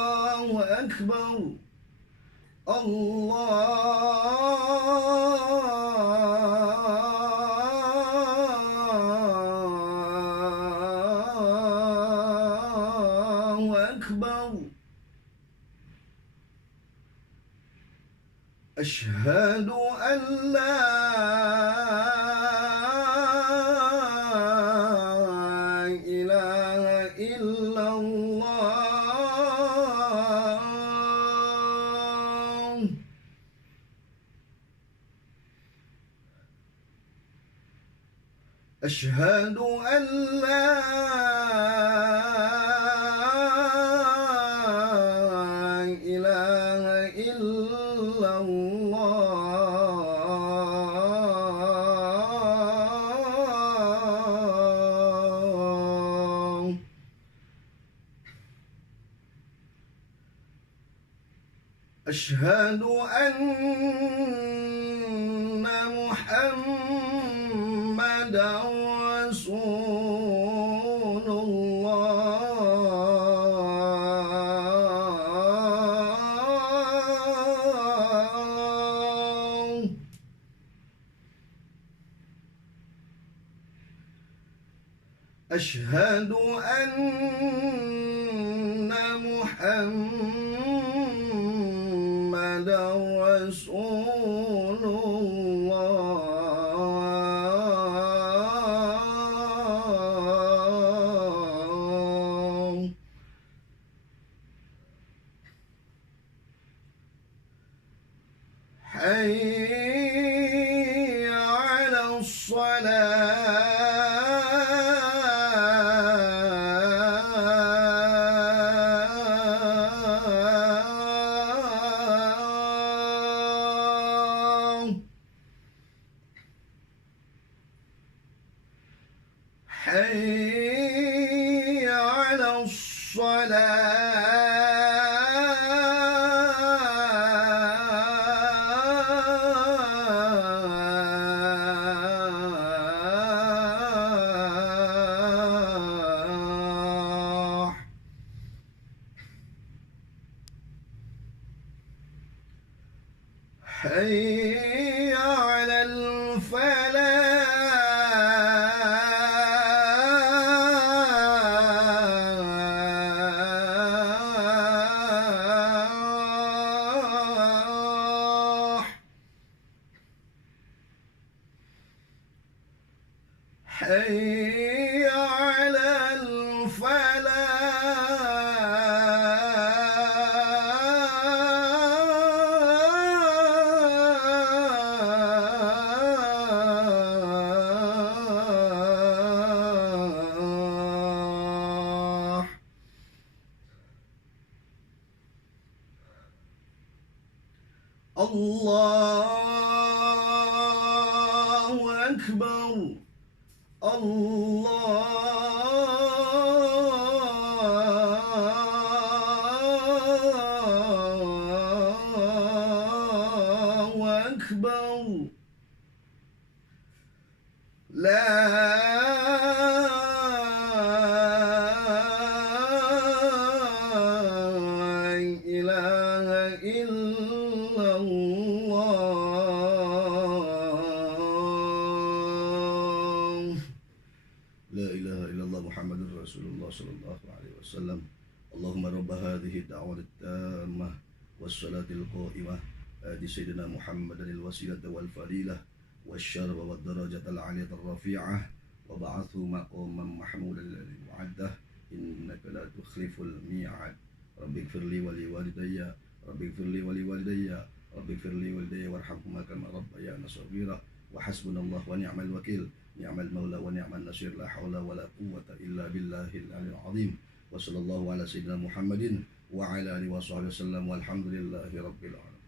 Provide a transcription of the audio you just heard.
الله أكبر. الله أكبر. أشهد أن لا إله إلا الله. أشهد أن لا إله إلا الله. أشهد أن محمدًا رسول الله. أشهد أن محمدًا رسول الله. حي على الصلاة. حي على الصلاة. حي على الفلاح. حي على الفلاح. الله أكبر. الله أكبر. لا إله إلا الله. لا إله إلا الله محمد رسول الله صلى الله عليه وسلم. اللهم رب هذه الدعوة التامة والصلاة القائمة آت سيدنا محمد الوسيلة والفضيلة والشرف والدرجة العالية الرفيعة وبعثه مقاما محمودا الذي وعده إنك لا تخلف الميعاد. رب اغفر لي ولوالدي رب اغفر لي ولوالدي رب اغفر لي ولوالدي وارحمهما كما ربيانا صغيرا. وحسبنا الله ونعم الوكيل، نعم المولى ونعم النصير، لا حول ولا قوة إلا بالله العلي العظيم. وصلى الله على سيدنا محمد وعلى آله وصحبه وسلم والحمد لله رب العالمين.